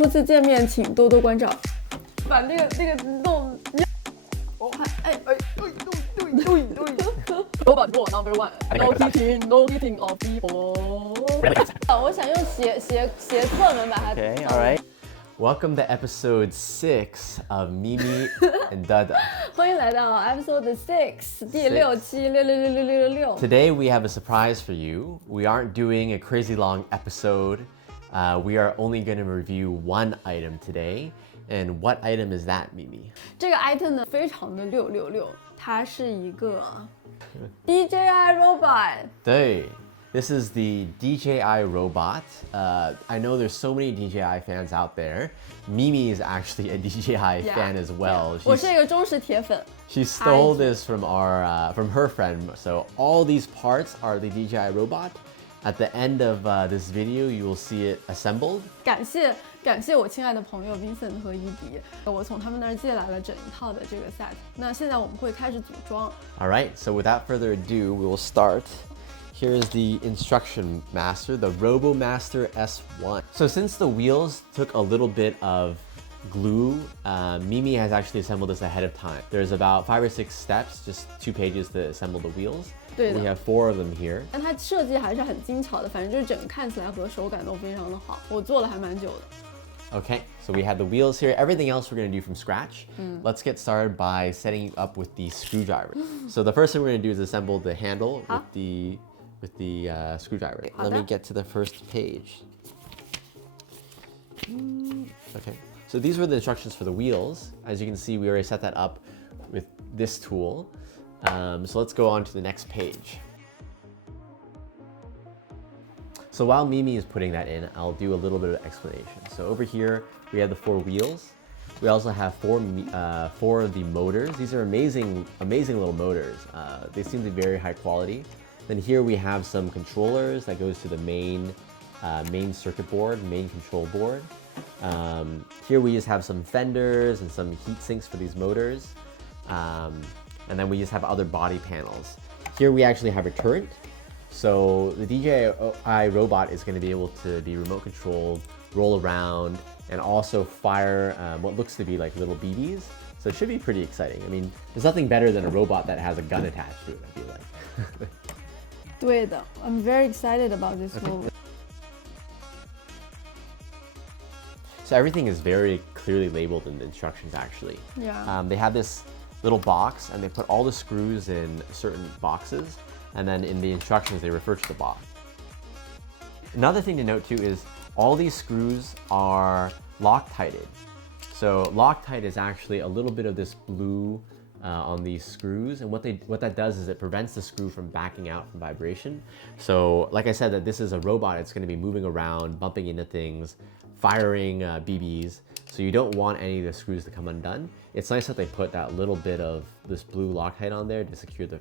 初次见面请多多关照。把那个弄，我还Robot rule number one. No cheating of people. 我想用斜侧门把它。Okay, all right. Welcome to episode 6 of MiMiDeDe. 欢迎来到 episode 6第6期6666666。Today we have a surprise for you. We aren't doing a crazy long episode. We are only going to review one item today. And what item is that, Mimi? 这个 item 呢，非常的666，它是一个 DJI robot。对。This is the DJI robot. I know there's so many DJI fans out there. Mimi is actually a DJI fan as well. 我是一个忠实铁粉。She stole this from her friend. So all these parts are the DJI robot. At the end of this video, you will see it assembled. 感谢我亲爱的朋友 Vincent 和伊迪，我从他们那儿借来了整一套的这个 set。那现在我们会开始组装。All right. So without further ado, we will start. Here is the instruction master, the RoboMaster S1. So since the wheels took a little bit of glue, Mimi has actually assembled this ahead of time. There's about 5 or 6 steps, just 2 pages to assemble the wheels. 对的。We have 4 of them here. 但它设计还是很精巧的，反正就是整个看起来和手感都非常的好。我做了还蛮久的。Okay, so we have the wheels here. Everything else we're going to do from scratch. Let's get started by setting you up with the screwdriver. So the first thing we're going to do is assemble the handle with the screwdriver. Let me get to the first page. Okay, so these were the instructions for the wheels. As you can see, we already set that up with this tool. So let's go on to the next page. So while Mimi is putting that in, I'll do a little bit of explanation. So over here, we have the 4 wheels. We also have 4 of the motors. These are amazing little motors. They seem to be very high quality. Then here we have some controllers that goes to the main circuit board, main control board. Here we just have some fenders and some heat sinks for these motors. And then we just have other body panels. Here we actually have a turret. So the DJI robot is going to be able to be remote controlled, roll around, and also fire what looks to be like little BBs. So it should be pretty exciting. I mean, there's nothing better than a robot that has a gun attached to it, I feel like. 对的 I'm very excited about this one. So everything is very clearly labeled in the instructions, actually. Yeah. They have this little box, and they put all the screws in certain boxes, and then in the instructions, they refer to the box. Another thing to note, too, is all these screws are Loctited. So Loctite is actually a little bit of this blue on these screws, and what that does is it prevents the screw from backing out from vibration. So like I said, that this is a robot, it's going to be moving around, bumping into things, firing BBs, so you don't want any of the screws to come undone. It's nice that they put that little bit of this blue Loctite on there to secure the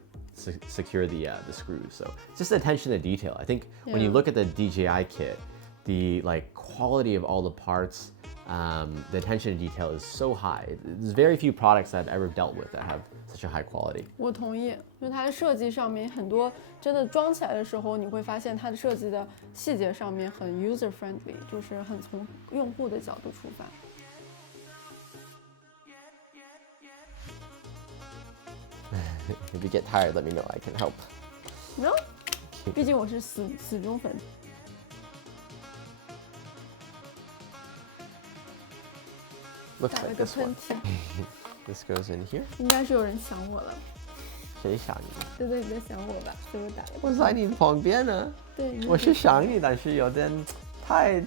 screws. So just attention to detail. I think when you look at the DJI kit, the quality of all the parts, the attention to detail is so high. There's very few products that I've ever dealt with that have such a high quality. 我同意，因为它的设计上面很多真的装起来的时候，你会发现它的设计的细节上面很 user friendly， 就是很从用户的角度出发。If you get tired, let me know. I can help. No， 毕竟我是死忠粉。Looks like this one. This goes in here. 应该是有人想我了。谁想你？对对，你在想我吧？所以我打了。我在你旁边呢。对。我是想你，但是有点太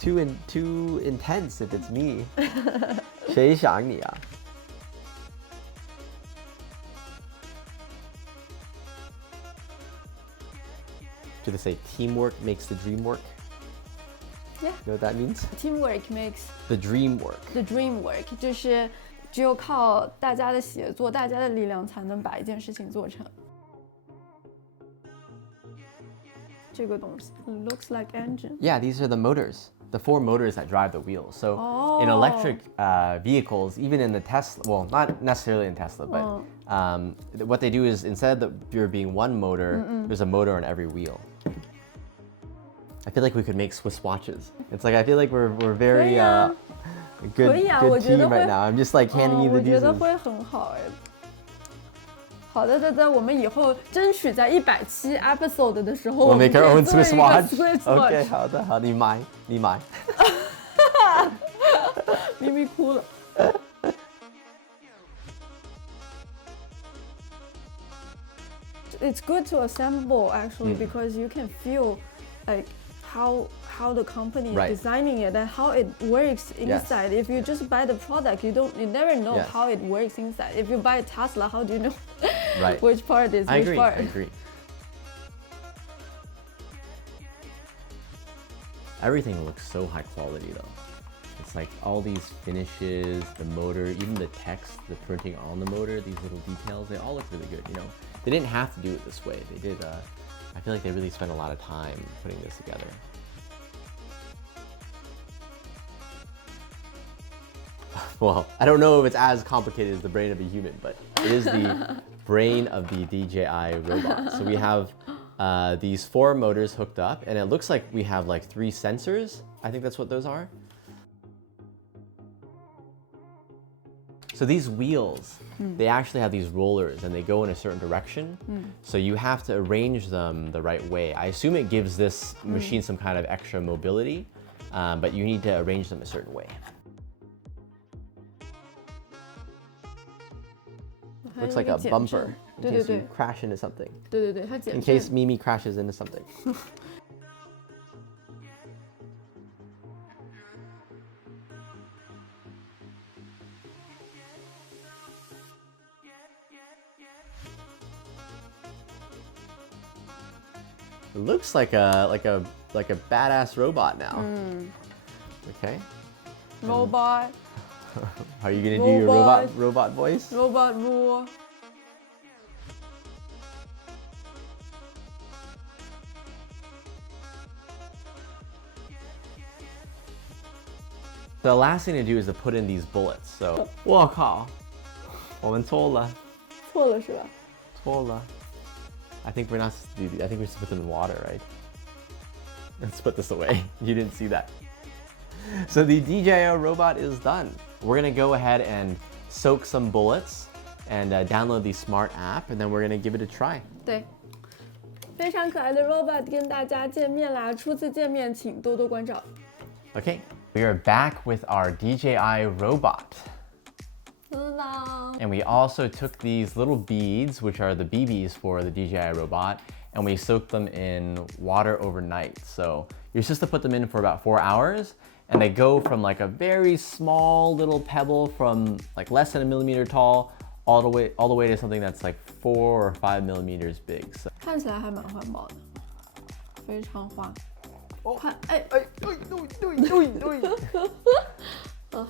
too intense if it's me. 谁想你啊？ Do they say teamwork makes the dream work? Yeah. You know what that means? Teamwork makes the dream work. The dream work 就是只有靠大家的协作，大家的力量才能把一件事情做成。这个东西 looks like engine. Yeah, these are the motors. The 4 motors that drive the wheels. So in electric vehicles, even in the Tesla, well, not necessarily in Tesla, but what they do is instead of there being one motor, there's a motor on every wheel. I feel like we could make Swiss watches. It's like I feel like we're very 可以啊， good 可以啊，我 good 觉得 team 会 right now. I'm just like handing you 我 the 觉得 pieces. 会很好哎。好的，我们以后争取在100期 episode 的时候 We'll make our own Swiss watch. Swiss Okay, watch。好的，你买。咪咪哭了。It's good to assemble actually because you can feel like how the company is Right. designing it and how it works inside. If you just buy the product, you never know Yes. how it works inside. If you buy a Tesla, how do you know Right. which part is I which agree. part? I agree. Everything looks so high quality though. It's like all these finishes, the motor, even the text, the printing on the motor, these little details, they all look really good, you know. They didn't have to do it this way. They did, I feel like they really spent a lot of time putting this together. Well, I don't know if it's as complicated as the brain of a human, but it is the brain of the DJI robot. So we have these 4 motors hooked up, and it looks like we have like 3 sensors. I think that's what those are. So these wheels, they actually have these rollers and they go in a certain direction. So you have to arrange them the right way. I assume it gives this machine some kind of extra mobility, but you need to arrange them a certain way. Looks like a bumper in case you crash into something. 对，它减震。 In case Mimi crashes into something. It looks like a badass robot now. Okay. Robot. Are you gonna do your robot voice? Robot rule. The last thing to do is to put in these bullets. So, 我靠，我们错了。错了是吧？错了。I think we're not supposed to do these. I think we're supposed to put them in water, right? Let's put this away. You didn't see that. So the DJI robot is done. We're gonna go ahead and soak some bullets and download the smart app, and then we're gonna give it a try. 对，非常可爱的 robot 跟大家见面啦！初次见面请多多关照。 Okay, we are back with our DJI robot. And we also took these little beads, which are the BBs for the DJI robot, and we soaked them in water overnight. So you're supposed to put them in for about 4 hours, and they go from like a very small little pebble from like less than a millimeter tall all the way to something that's like 4 or 5 millimeters big. So 看起来还蛮环保的，非常滑。看，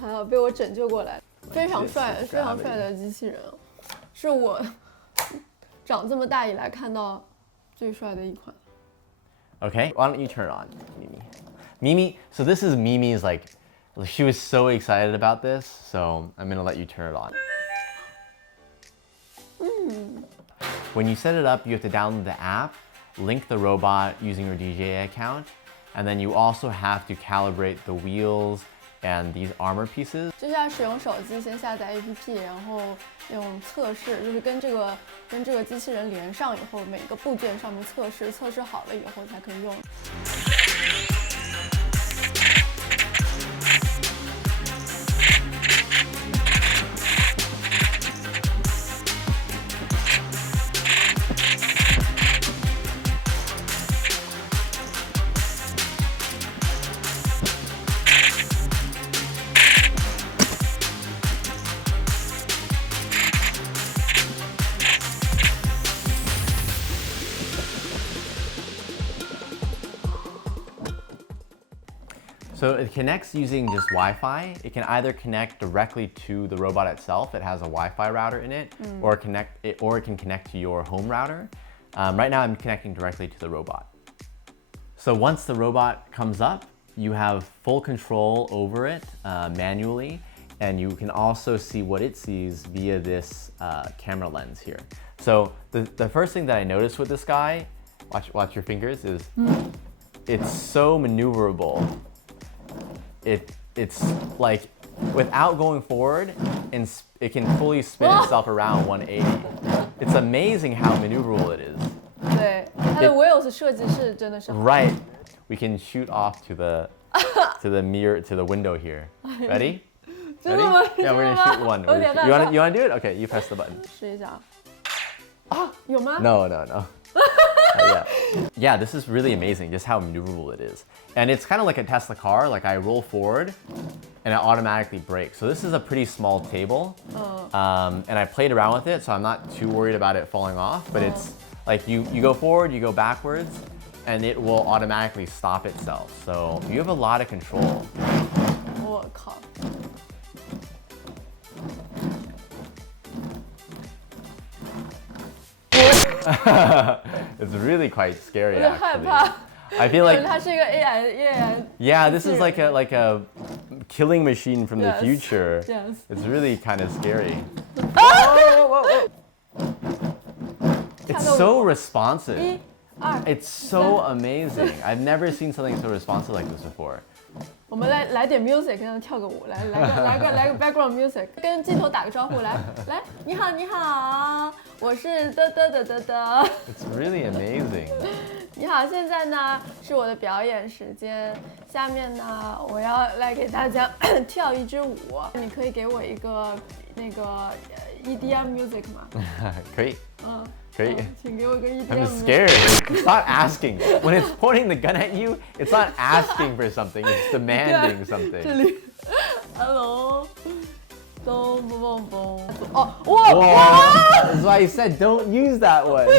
还好被我拯救过来，非常帅的机器人，是我长这么大以来看到最帅的一款。 Okay, why don't you turn it on, Mimi? Mimi, so this is Mimi's like, she was so excited about this, so I'm gonna let you turn it on. When you set it up, you have to download the app, link the robot using your DJI account, and then you also have to calibrate the wheels and these armor pieces. 就是要使用手机先下载 APP， 然后用测试，就是跟这个机器人连上以后，每个部件上面测试好了以后才可以用。 So it connects using just Wi-Fi. It can either connect directly to the robot itself. It has a Wi-Fi router in it, or it can connect to your home router. Right now I'm connecting directly to the robot. So once the robot comes up, you have full control over it manually, and you can also see what it sees via this camera lens here. So the first thing that I noticed with this guy, watch your fingers, is it's so maneuverable. It's like without going forward, and it can fully spin itself around 180. It's amazing how maneuverable it is. 对，它的 wheels 设计是真的是好。Right. We can shoot off to the mirror to the window here. Ready? 真的吗？ Yeah, we're gonna shoot one. You wanna do it? Okay, you press the button. 试一下啊，有吗？ No. Yeah, this is really amazing just how maneuverable it is. And it's kind of like a Tesla car. Like I roll forward and it automatically brakes. So this is a pretty small table. And I played around with it, so I'm not too worried about it falling off. But it's like you go forward, you go backwards, and it will automatically stop itself. So you have a lot of control. 我靠！ It's really quite scary 有点害 actually. 怕。 I feel like 它是一个 AI yeah, this is like a killing machine from the Yes. future. Yes. It's really kind of scary. It's so responsive. 1、2， It's so amazing. I've never seen something so responsive like this before. 我们来点 music， 跟他跳个舞，来个 background music， 跟镜头打个招呼，来，你好，我是的。 It's really amazing. 你好，现在呢是我的表演时间，下面呢我要来给大家跳一支舞，你可以给我一个那个EDM music 吗？可以。Great. 请给我一个 EDM I'm music。 scared. It's not asking. When it's pointing the gun at you, it's not asking for something. It's demanding 这 something. 里 ，Hello，咚咚咚咚，哦，哇！ That's why I said don't use that one.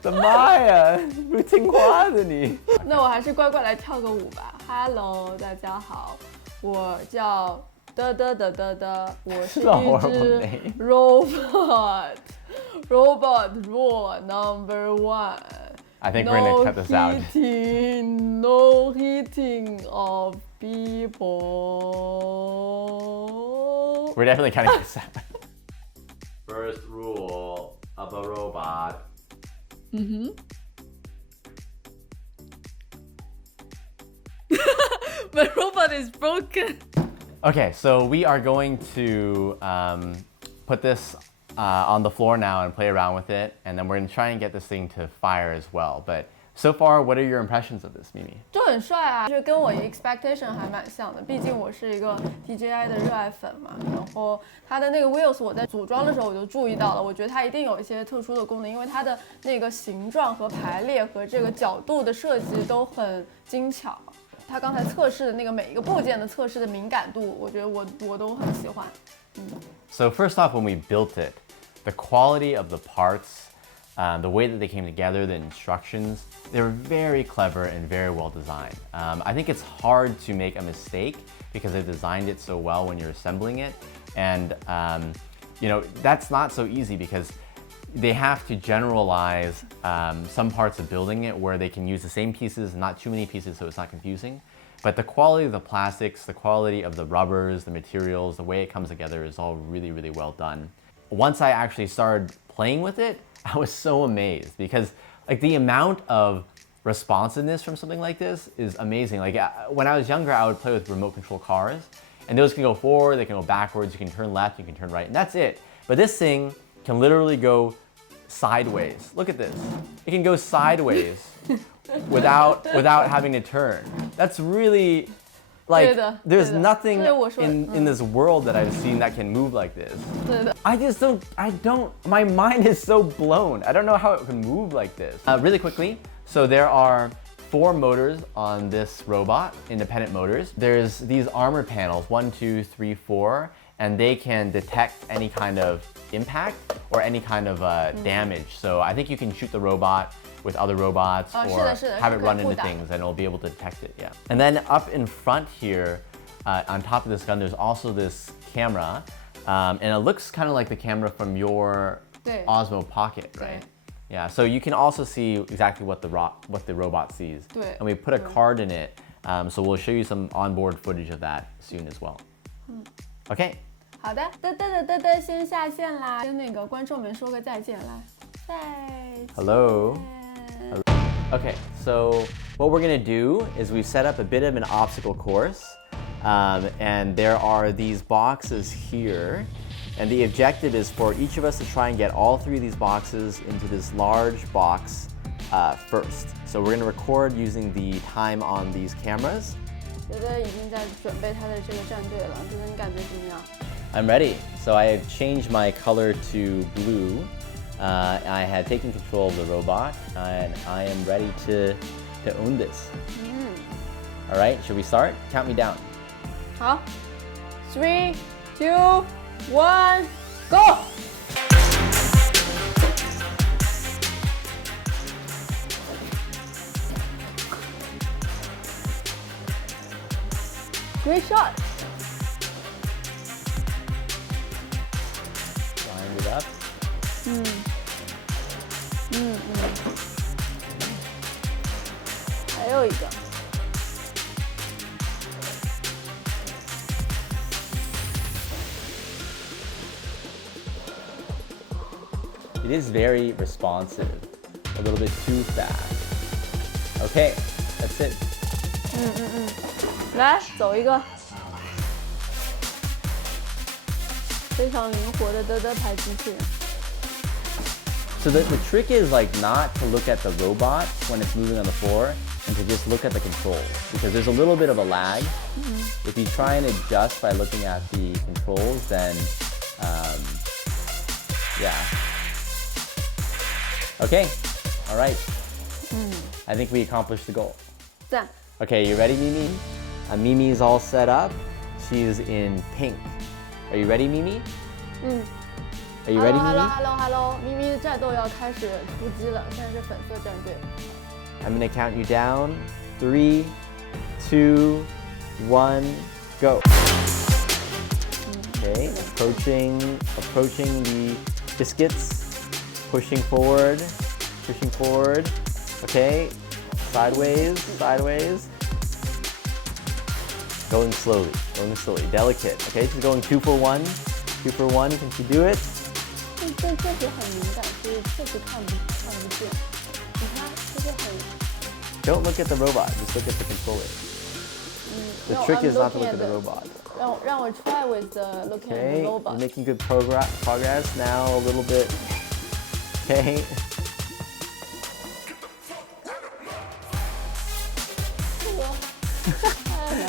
什么呀？不听话的你。那我还是乖乖来跳个舞吧。Hello， 大家好，我叫的，我是一只 robot rule number 1。 I think we're gonna cut this out. No hitting of people. We're definitely cutting this out. First rule of a robot. My robot is broken. Okay, so we are going to put this on the floor now and play around with it, and then we're gonna try and get this thing to fire as well. But so far, what are your impressions of this, Mimi? 就很帅啊，就跟我 expectation 还蛮像的。毕竟我是一个 DJI 的热爱粉嘛。然后它的那个 wheels 我在组装的时候我就注意到了，我觉得它一定有一些特殊的功能，因为它的那个形状和排列和这个角度的设计都很精巧。它刚才测试的那个每一个部件的测试的敏感度，我觉得我都很喜欢。So first off, when we built it, the quality of the parts, the way that they came together, the instructions, they were very clever and very well designed. I think it's hard to make a mistake because they designed it so well when you're assembling it. And, you know, that's not so easy because they have to generalize some parts of building it where they can use the same pieces, not too many pieces so it's not confusing. But the quality of the plastics, the quality of the rubbers, the materials, the way it comes together is all really, really well done. Once I actually started playing with it, I was so amazed because like the amount of responsiveness from something like this is amazing. Like when I was younger, I would play with remote control cars and those can go forward, they can go backwards, you can turn left, you can turn right, and that's it. But this thing can literally go sideways. Look at this. It can go sideways without having to turn. That's really like there's nothing in this world that I've seen that can move like this. I don't, my mind is so blown. I don't know how it can move like this. Really quickly, so there are 4 motors on this robot, independent motors. There's these armor panels, 1, 2, 3, 4, and they can detect any kind of impact or any kind of damage. So I think you can shoot the robot with other robots or have it run into things and it'll be able to detect it, yeah. And then up in front here, on top of this gun, there's also this camera. And it looks kind of like the camera from your Osmo Pocket, right? Yeah, so you can also see exactly what the robot sees. And we put a card in it, so we'll show you some onboard footage of that soon as well. Okay. 好的，先下线啦，跟那个观众们说个再见啦，再见。 Hello. Okay, so what we're gonna do is we've set up a bit of an obstacle course, and there are these boxes here, and the objective is for each of us to try and get all 3 of these boxes into this large box first. So we're gonna record using the time on these cameras. 觉得已经在准备他的这个战队了，觉得你感觉怎么样？ I'm ready. So I have changed my color to blue. I have taken control of the robot, and I am ready to own this. All right, should we start? Count me down. 好 ，3, 2, 1, go！ Great shot！ Line it up. 还有一个。 It is very responsive, a little bit too fast. Okay, that's it. 来，走一个。非常灵活的嘚嘚牌机器人。 So the trick is like not to look at the robot when it's moving on the floor and to just look at the controls because there's a little bit of a lag. If you try and adjust by looking at the controls, then yeah. Okay, all right. I think we accomplished the goal. 赞。 Okay, you ready, Mimi? Mimi's all set up. She's in pink. Are you ready, Mimi? Are you ready, Mimi? Hello， 咪咪的战斗要开始出击了，现在是粉色战队。 I'm gonna count you down. 3, 2, 1, go. Okay, approaching the biscuits, pushing forward. Okay, sideways. Going slowly, delicate. Okay, she's going 2 for 1. 2 for 1, can she do it? 这确实很敏感，所以确实看不见。你看，就是很。 Don't look at the robot, just look at the controller. The trick is not to look at the robot. 让我 try with the looking at Okay, the robot. you're making good progress. Now a little bit. Okay.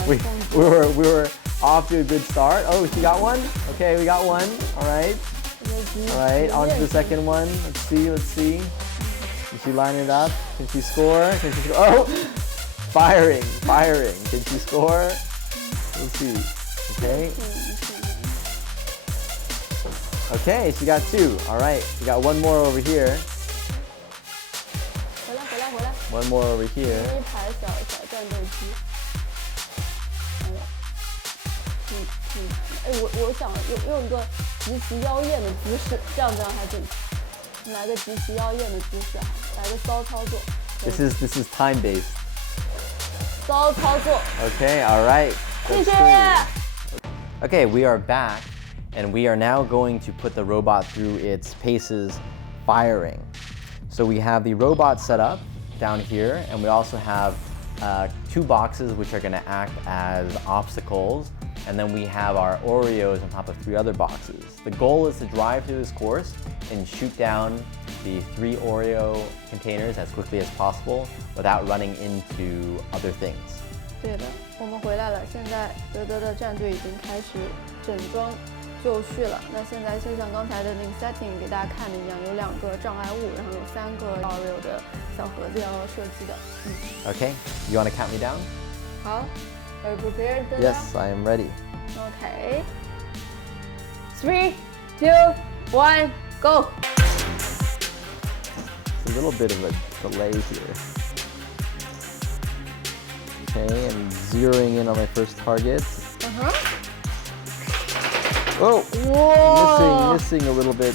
we were off to a good start. Oh, she got one. Okay, we got one. All right. All right. On to the second one. Let's see. Can she line it up? Can she score? Oh, firing. Can she score? We'll see. Okay. Okay, she got 2. All right. We got one more over here. 回来。 One more over here. 一排小战斗机。我想用一个极其妖艳的姿势，这样还挺。来个极其妖艳的姿势，来个骚操作。This is time based. 骚操作。 Okay, all right. 谢谢。 Okay, we are back, and we are now going to put the robot through its paces firing. So we have the robot set up down here, and we also have 2 boxes which are going to act as obstacles, and then we have our Oreos on top of 3 other boxes. The goal is to drive through this course and shoot down the 3 Oreo containers as quickly as possible without running into other things. 对的，我们回来了。现在德德的战队已经开始整装就绪了。那现在就像刚才的那个 setting 给大家看的一样，有2个障碍物，然後有3個 Oreo 的小盒子要设计的。Okay, you want to count me down? 好 ，Are you prepared? Yes, I am ready. Okay. 3, 2, 1, go. It's a little bit of a delay here. Okay, I'm zeroing in on my first target. Oh! Whoa! Missing a little bit.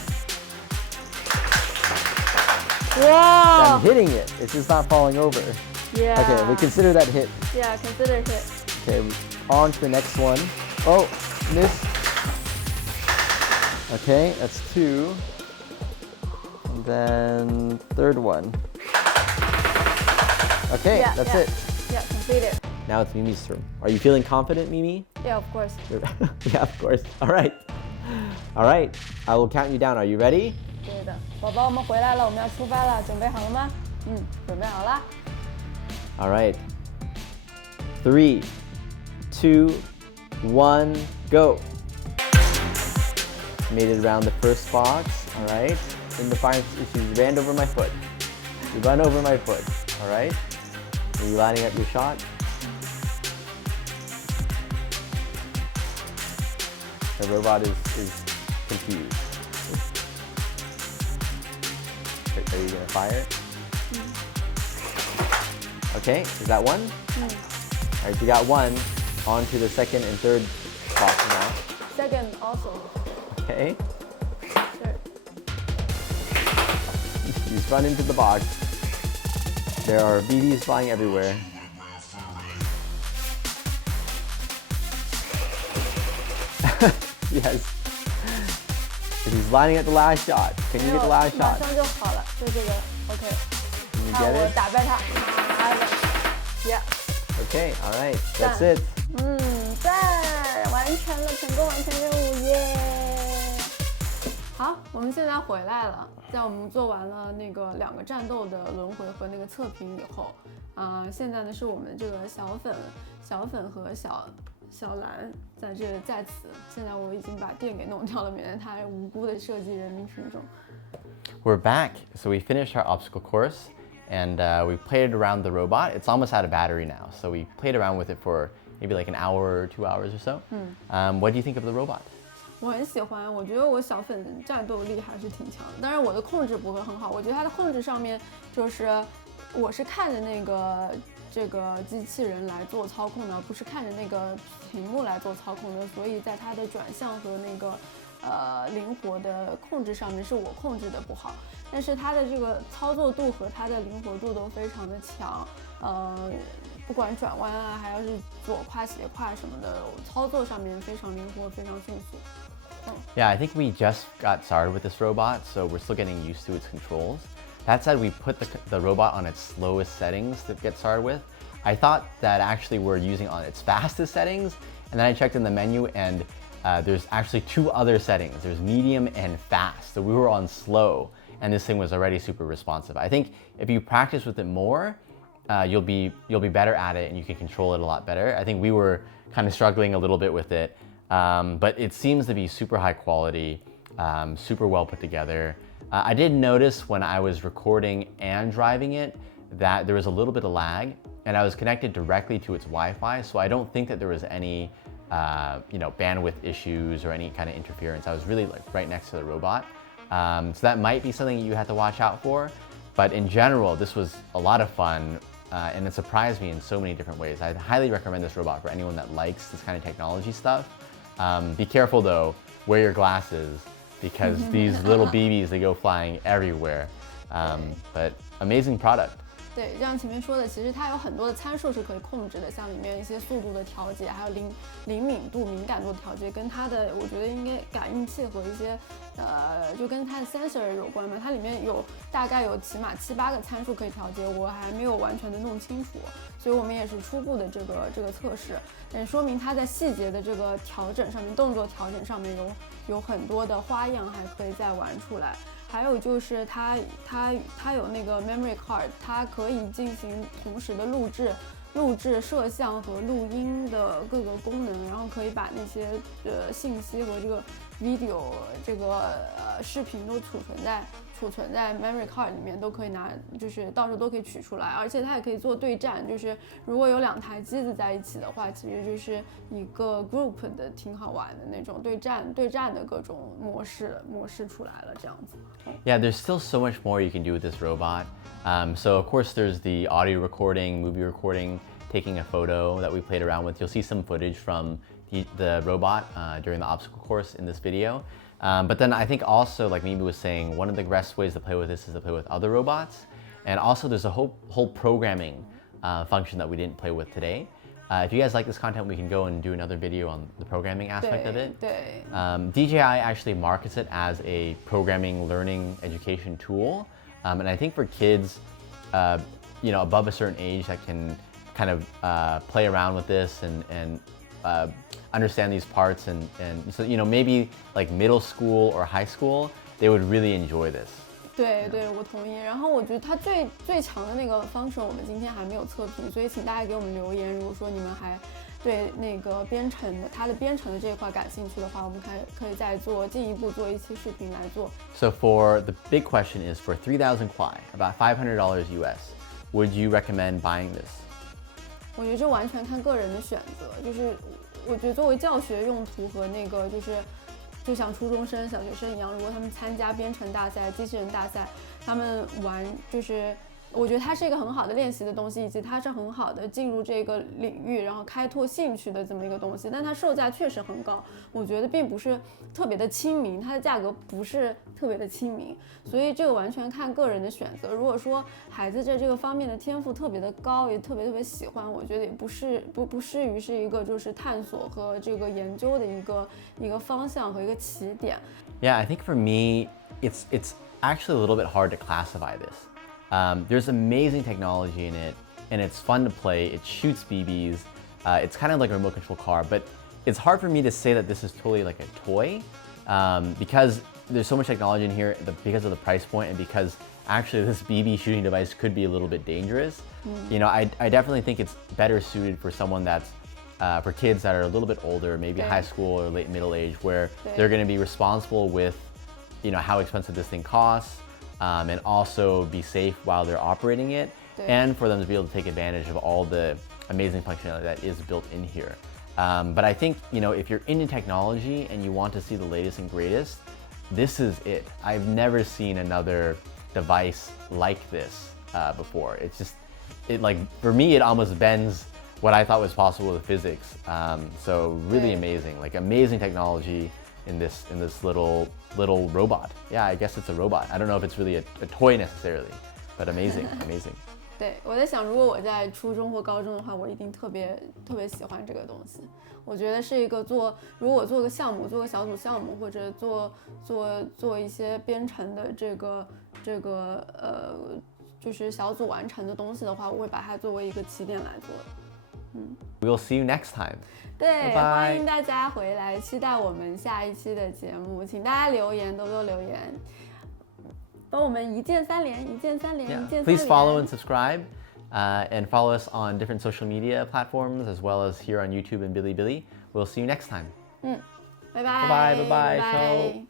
Whoa! I'm hitting it. It's just not falling over. Yeah. Okay, we consider that hit. Yeah, consider hit. Okay, on to the next one. Oh, missed. Okay, that's 2. And then third one. Okay, Yeah, that's yeah. it. Yeah, completed. Now it's Mimi's turn. Are you feeling confident, Mimi? Yeah, of course. Yeah, of course. All right. All right. I will count you down. Are you ready? 对的，宝宝，我们回来了，我们要出发了，准备好了吗？准备好了。All right. 3, 2, 1, go. Made it around the first box. All right. In the final, she ran over my foot. You run over my foot. All right. Are you lining up your shot? The robot is confused. Are you gonna fire? Okay, is that one? All right, you got one. On to the second and third box now. Second also. Okay, Sure. you just run into the box. There are BBs flying everywhere. Yes. He's lining up the last shot. Can you get the last 马 shot? 上就好了，就这个 OK。 Can you 看 get 我 it? 打败他。Yeah。 Okay, all right. That's it. 赞，完成了，成功完成任务耶！好，我们现在回来了。在我们做完了那个2个战斗的轮回和那个测评以后，现在呢是我们这个小粉和小蓝在此。现在我已经把电给弄掉了，免得他无辜的涉及人民群众。We're back. So we finished our obstacle course and we played around the robot. It's almost out of battery now. So we played around with it for maybe like an hour or 2 hours or so. What do you think of the robot? 我很喜欢，我觉得我小粉战斗力还是挺强的，当然我的控制不会很好，我觉得它的控制上面就是我是看着这个机器人来做操控的，不是看着那个屏幕来做操控的，所以在它的转向和那个灵活的控制上面是我控制的不好，但是它的这个操作度和它的灵活度都非常的强，不管转弯啊，还要是左跨斜跨什么的，操作上面非常灵活，非常迅速。Yeah, I think we just got started with this robot, so we're still getting used to its controls. That said, we put the robot on its slowest settings to get started with. I thought that actually we're using on its fastest settings, and then I checked in the menu and there's actually 2 other settings. There's medium and fast. So we were on slow, and this thing was already super responsive. I think if you practice with it more, you'll be better at it and you can control it a lot better. I think we were kind of struggling a little bit with it, but it seems to be super high quality, super well put together. I did notice when I was recording and driving it that there was a little bit of lag, and I was connected directly to its Wi-Fi, so I don't think that there was any bandwidth issues or any kind of interference. I was really like right next to the robot. So that might be something you have to watch out for. But in general, this was a lot of fun and it surprised me in so many different ways. I'd highly recommend this robot for anyone that likes this kind of technology stuff. Be careful though, wear your glasses because these little BBs, they go flying everywhere. But amazing product. 对，就像前面说的，其实它有很多的参数是可以控制的，像里面一些速度的调节，还有灵敏度、敏感度的调节，跟它的我觉得应该感应器和一些就跟它的 sensor 有关嘛。它里面大概有起码7、8个参数可以调节，我还没有完全的弄清楚，所以我们也是初步的这个测试，说明它在细节的这个调整上面，动作调整上面有很多的花样还可以再玩出来。还有就是它有那个 memory card， 它可以进行同时的录制摄像和录音的各个功能，然后可以把那些信息和这个 video 这个视频都储存在 memory card 里面，都可以就是到时候都可以取出来，而且它也可以做对战，就是如果有2台机子在一起的话，其实就是一个 group 的挺好玩的那种对战的各种模式出来了这样子。Yeah, there's still so much more you can do with this robot. So of course there's the audio recording, movie recording, taking a photo that we played around with. You'll see some footage from the robot during the obstacle course in this video. But then I think also, like Mimi was saying, one of the best ways to play with this is to play with other robots. And also there's a whole programming function that we didn't play with today. If you guys like this content, we can go and do another video on the programming aspect of it. DJI actually markets it as a programming, learning, education tool. And I think for kids, above a certain age that can kind of play around with this and understand these parts and so maybe like middle school or high school they would really enjoy this. 对，我同意。然后我觉得它最强的那个function我们今天还没有测评，所以请大家给我们留言。如果说你们还对那个它的编程的这一块感兴趣的话，我们可以再进一步做一期视频来做。So for the big question is for 3,000 kwai, about $500 US, would you recommend buying this? 我觉得这完全看个人的选择，就是我觉得作为教学用途和那个就像初中生、小学生一样，如果他们参加编程大赛、机器人大赛，他们玩我觉得它是一个很好的练习的东西，以及它是很好的进入这个领域，然后开拓兴趣的这么一个东西。但它售价确实很高，我觉得并不是特别的亲民，它的价格不是特别的亲民，所以这个完全看个人的选择。如果说孩子在这个方面的天赋特别的高，也特别喜欢，我觉得也不失于是一个就是探索和这个研究的一个方向和一个起点。Yeah, I think for me, it's actually a little bit hard to classify this. There's amazing technology in it, and it's fun to play. It shoots BBs. It's kind of like a remote control car, but it's hard for me to say that this is totally like a toy because there's so much technology in here because of the price point and because actually this BB shooting device could be a little bit dangerous. I definitely think it's better suited for someone that's for kids that are a little bit older, maybe high school or late middle age, where they're going to be responsible with how expensive this thing costs. And also be safe while they're operating it, and for them to be able to take advantage of all the amazing functionality that is built in here. But I think, if you're into technology and you want to see the latest and greatest, this is it. I've never seen another device like this before. It's just, for me, it almost bends what I thought was possible with physics. So really amazing, amazing technology in this little robot. Yeah, I guess it's a robot. I don't know if it's really a toy necessarily, but amazing. 对，我在想，如果我在初中或高中的话，我一定特别喜欢这个东西。我觉得是一个如果做个项目，做个小组项目，或者做一些编程的这个就是小组完成的东西的话，我会把它作为一个起点来做的。We'll see you next time. 对，欢迎大家回来，期待我们下一期的节目，请大家留言，多留言，帮我们一键三连。Please follow and subscribe, and follow us on different social media platforms as well as here on YouTube and Bilibili. We'll see you next time. 拜拜。拜拜。